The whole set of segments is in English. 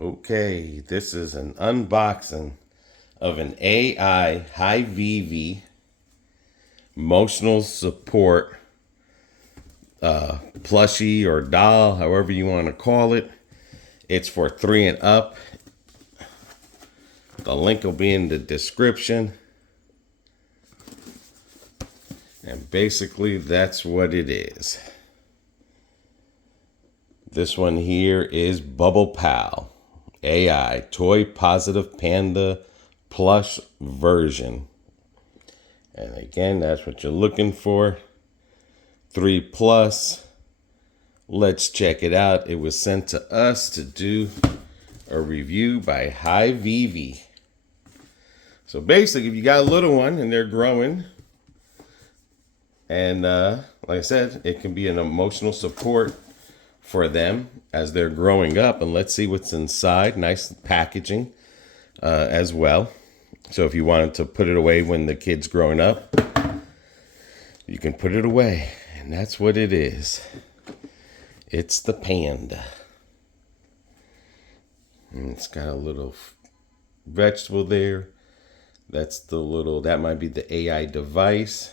Okay, this is an unboxing of an AI Haivivi emotional support plushie or doll, however you want to call it. It's for 3 and up. The link will be in the description. And basically, that's what it is. This one here is Bubblepal AI Toy Positive Panda Plush version. And again, that's what you're looking for. 3 plus. Let's check it out. It was sent to us to do a review by Haivivi. So basically, if you got a little one and they're growing, and like I said, it can be an emotional support for them as they're growing up. And let's see what's inside. Nice packaging as well. So if you wanted to put it away when the kid's growing up, you can put it away. And that's what it is. It's the Panda. And it's got a little vegetable there. That's the little, that might be the AI device.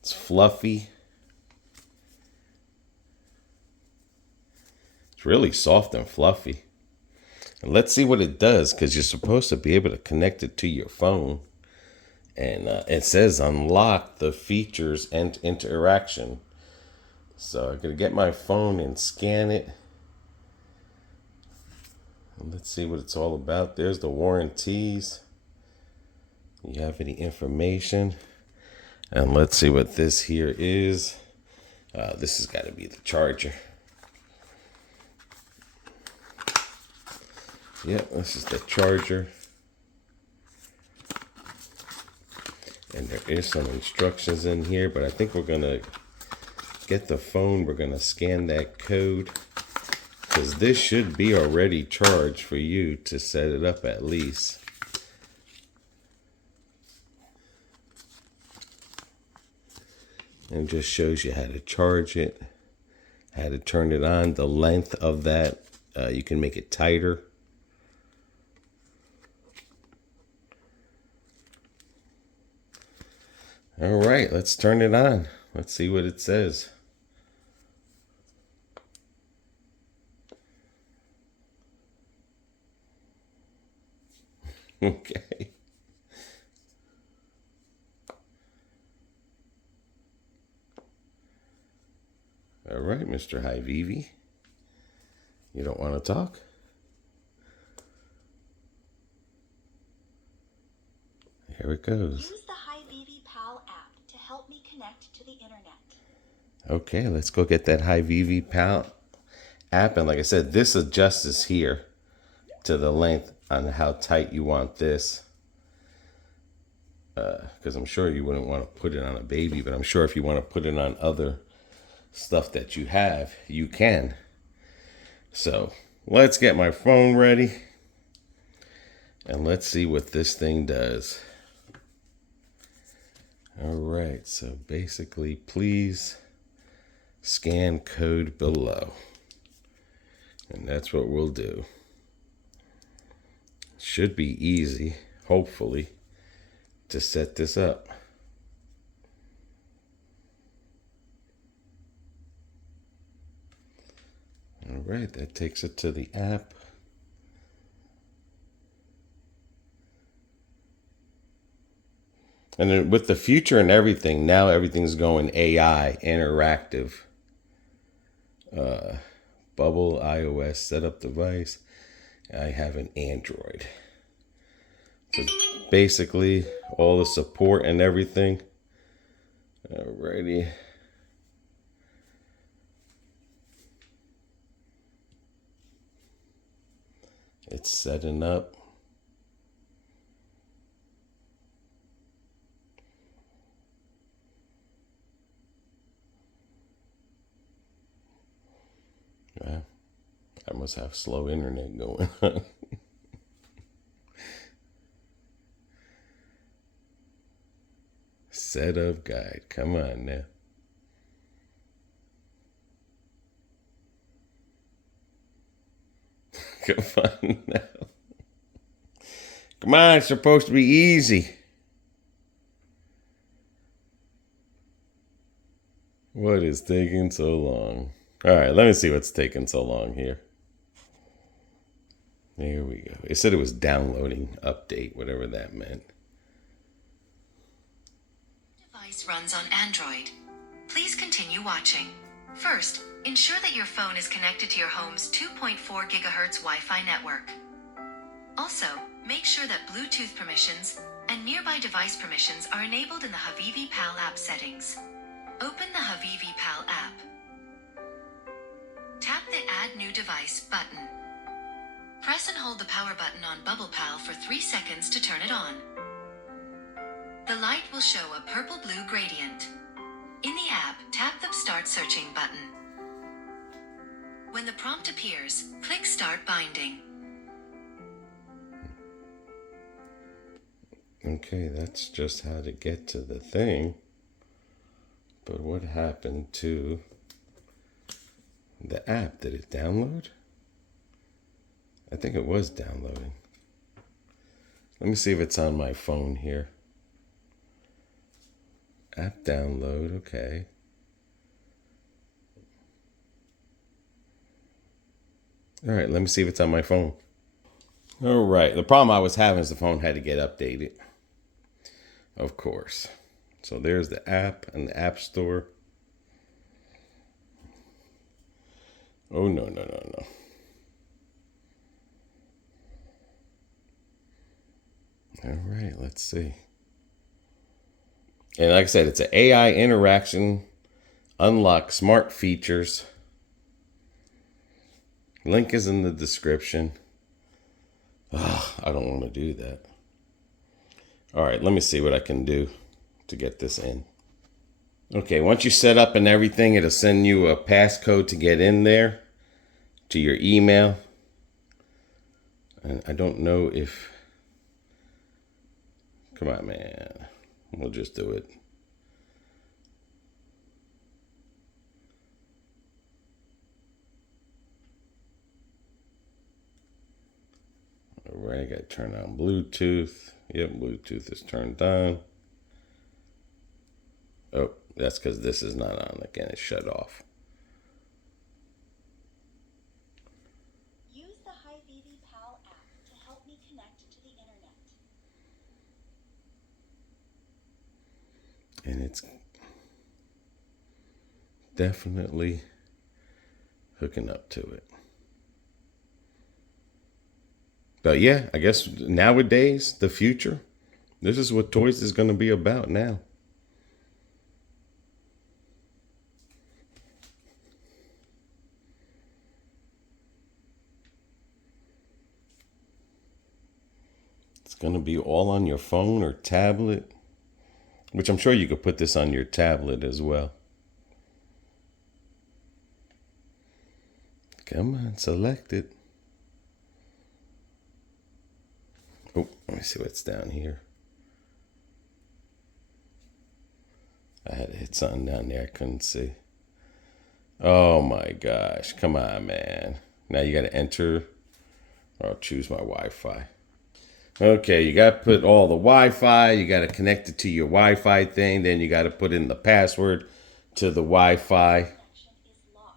It's fluffy. It's really soft and fluffy. And let's see what it does, because you're supposed to be able to connect it to your phone. And it says unlock the features and interaction. So I'm going to get my phone and scan it. And let's see what it's all about. There's the warranties. You have any information? And let's see what this here is. This has got to be the charger. Yep, this is the charger. And there is some instructions in here, but I think we're going to get the phone. We're going to scan that code, because this should be already charged for you to set it up at least. And it just shows you how to charge it, how to turn it on, the length of that. You can make it tighter. All right, let's turn it on. Let's see what it says. Okay. All right, Mr. Haivivi. You don't want to talk? Here it goes. Use the Haivivi Pal app to help me connect to the internet. Okay, let's go get that Haivivi Pal app. And like I said, this adjusts this here to the length on how tight you want this. Because I'm sure you wouldn't want to put it on a baby, but I'm sure if you want to put it on other stuff that you have, you can. So let's get my phone ready and let's see what this thing does. All right, so basically, please scan code below. And that's what we'll do. Should be easy, hopefully, to set this up. All right, that takes it to the app. And then with the future and everything, now everything's going AI, interactive. Bubble, iOS, setup device. I have an Android. So basically, all the support and everything. Alrighty. It's setting up. I must have slow internet going on. Setup guide. Come on now. Come on now. Come on, it's supposed to be easy. What is taking so long? All right, let me see what's taking so long here. There we go. It said it was downloading update, whatever that meant. Device runs on Android. Please continue watching. First, ensure that your phone is connected to your home's 2.4 GHz Wi-Fi network. Also, make sure that Bluetooth permissions and nearby device permissions are enabled in the Haivivi Pal app settings. Open the Haivivi Pal app. Tap the Add New Device button. Press and hold the power button on Bubblepal for 3 seconds to turn it on. The light will show a purple-blue gradient. In the app, tap the Start Searching button. When the prompt appears, click Start Binding. Okay, that's just how to get to the thing. But what happened to the app? Did it download? I think it was downloading. Let me see if it's on my phone here. App download, okay. All right, let me see if it's on my phone. All right, the problem I was having is the phone had to get updated. Of course. So there's the app and the App Store. Oh, no. All right, let's see. And like I said, it's an AI interaction, unlock smart features. Link is in the description. I don't want to do that. All right, let me see what I can do to get this in. Okay, once you set up and everything, it'll send you a passcode to get in there to your email. And I don't know if... Come on, man. We'll just do it. All right, I got to turn on Bluetooth. Yep, Bluetooth is turned on. Oh, that's because this is not on. Again, it's shut off. Use the Haivivi Pal app to help me connect to the internet. And it's definitely hooking up to it. But yeah, I guess nowadays, the future, this is what toys is going to be about now. It's going to be all on your phone or tablet, which I'm sure you could put this on your tablet as well. Come on, select it. Oh, let me see what's down here. I had to hit something down there I couldn't see. Oh my gosh. Come on, man. Now you got to enter. I'll choose my Wi-Fi. Okay, you got to put all the Wi-Fi. You got to connect it to your Wi-Fi thing. Then you got to put in the password to the Wi-Fi. Connection is lost.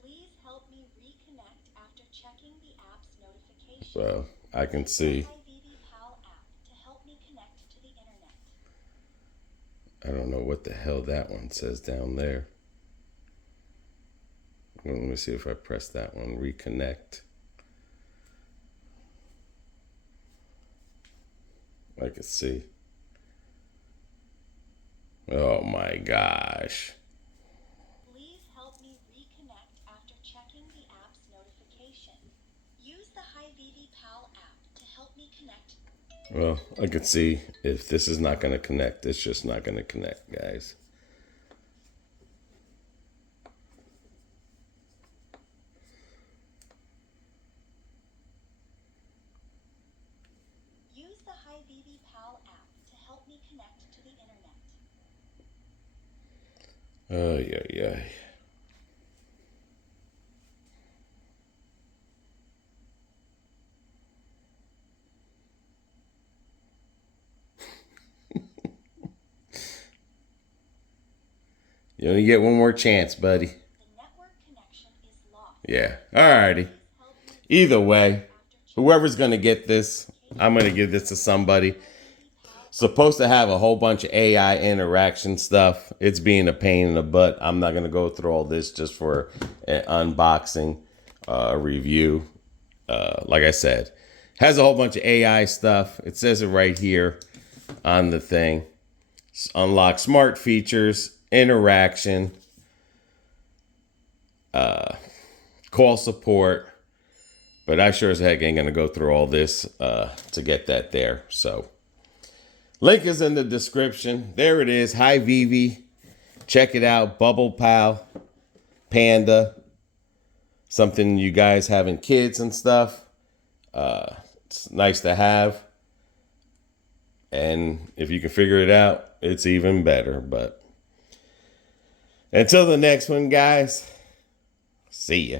Please help me reconnect after checking the app's notifications. Well, I can see. Use the Haivivi Pal app to help me connect to the internet. I don't know what the hell that one says down there. Well, let me see if I press that one. Reconnect. I can see. Oh my gosh. Please help me reconnect after checking the app's notification. Use the Haivivi Pal app to help me connect. Well, I can see if this is not going to connect, it's just not going to connect, guys. Use the Haivivi Pal app to help me connect to the internet. Oh, yeah, yeah. You only get one more chance, buddy. The network connection is lost. Yeah. Alrighty. Help me Either way, after whoever's going to get this, I'm going to give this to somebody. HiVivi Pal Supposed to have a whole bunch of AI interaction stuff. It's being a pain in the butt. I'm not going to go through all this just for an unboxing review. Like I said, has a whole bunch of AI stuff. It says it right here on the thing. Unlock smart features, interaction, call support. But I sure as heck ain't going to go through all this to get that there. So link is in the description. There it is. Haivivi. Check it out. Bubblepal. Panda. Something you guys having kids and stuff. It's nice to have. And if you can figure it out, it's even better. But until the next one, guys, see ya.